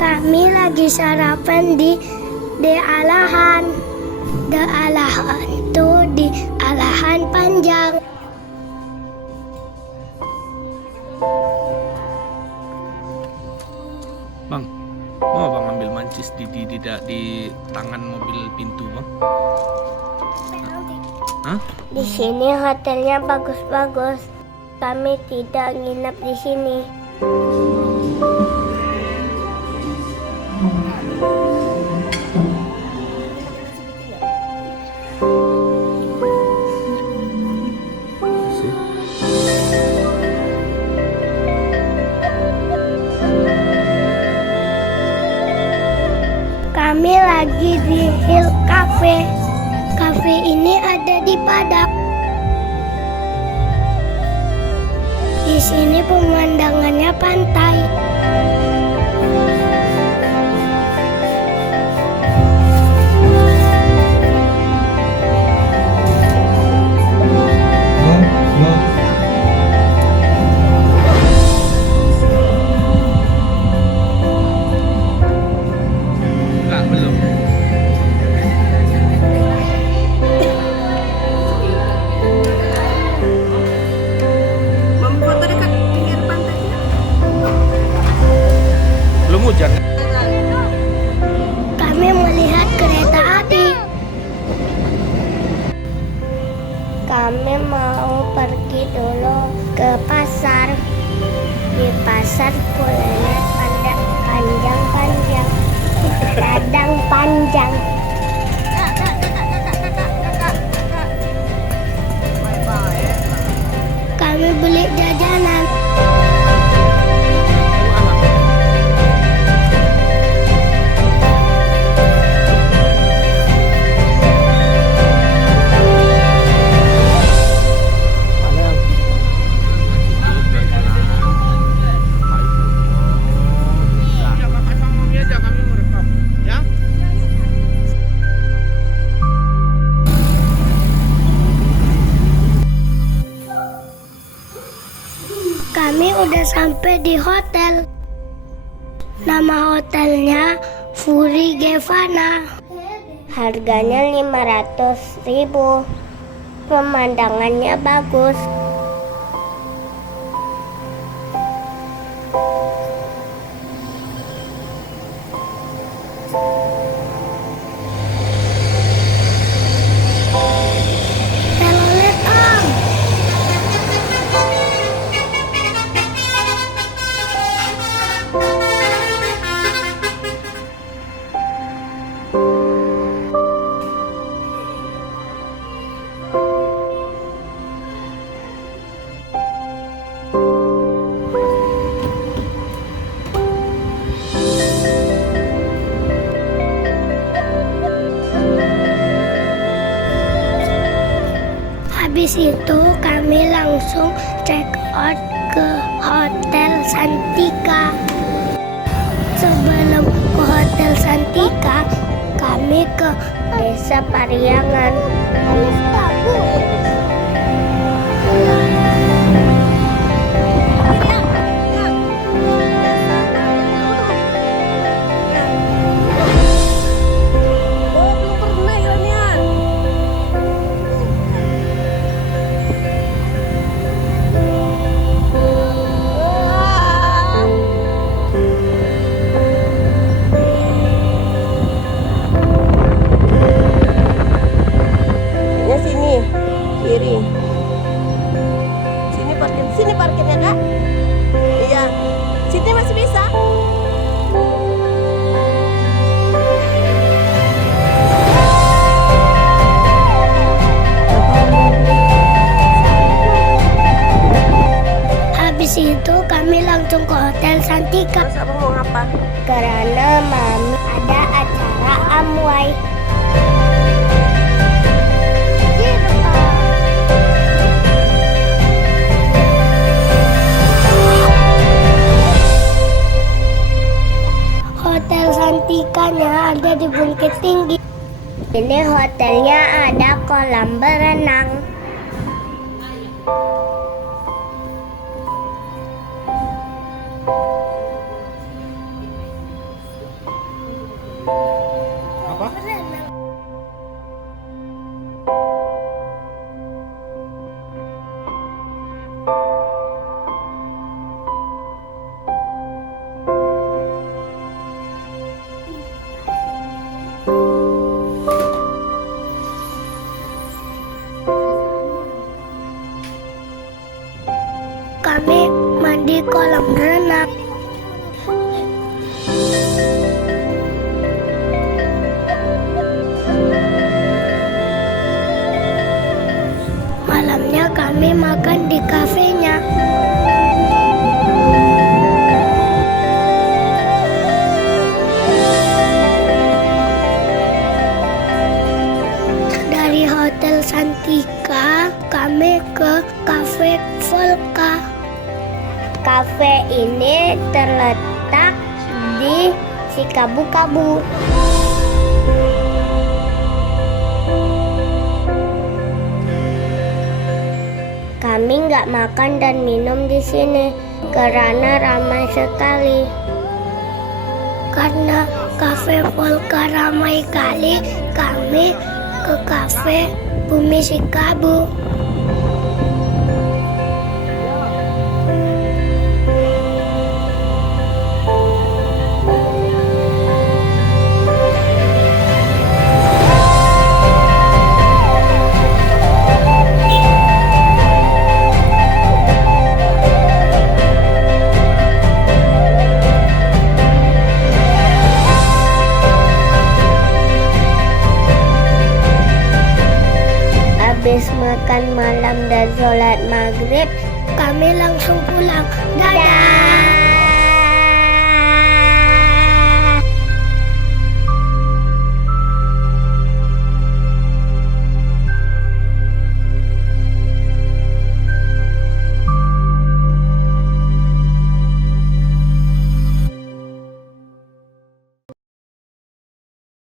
Kami lagi sarapan di alahan. Di alahan tuh di alahan panjang. Bang, mau bang ambil mancis di tangan mobil pintu bang? Hah? Di sini hotelnya bagus-bagus. Kami tidak nginep di sini. Kami lagi di Hill Cafe. Cafe ini ada di Padang. Di sini pemandangannya pantai. Enggak, belum. Foto dekat pinggir pantai. Belum hujan. Kami melihat kereta api. Kami mau pergi dulu ke pasar. Di pasar kuliner panjang-panjang. Kadang panjang. Kami beli jajanan. Kami udah sampai di hotel. Nama hotelnya Furi Gevana. Harganya 500.000. Pemandangannya bagus. Telolet Om. Habis itu kami langsung check out ke Hotel Santika. Sebelum ke Hotel Santika, kami ke Desa Pariangan. Ya sini, kiri. Sini parkirnya kak. Iya, sini masih bisa. Habis itu kami langsung ke Hotel Santika. Terus abang mau apa? Karena mami ada acara Amway. Hotel Santikanya ada di Bukit Tinggi. Ini hotelnya ada kolam berenang. kami terletak di Sikabu-Kabu. Kami nggak makan dan minum di sini karena ramai sekali. Karena kafe Volca ramai kali, kami ke kafe Bumi Sikabu. Habis makan malam dan sholat maghrib, kami langsung pulang. Dadah!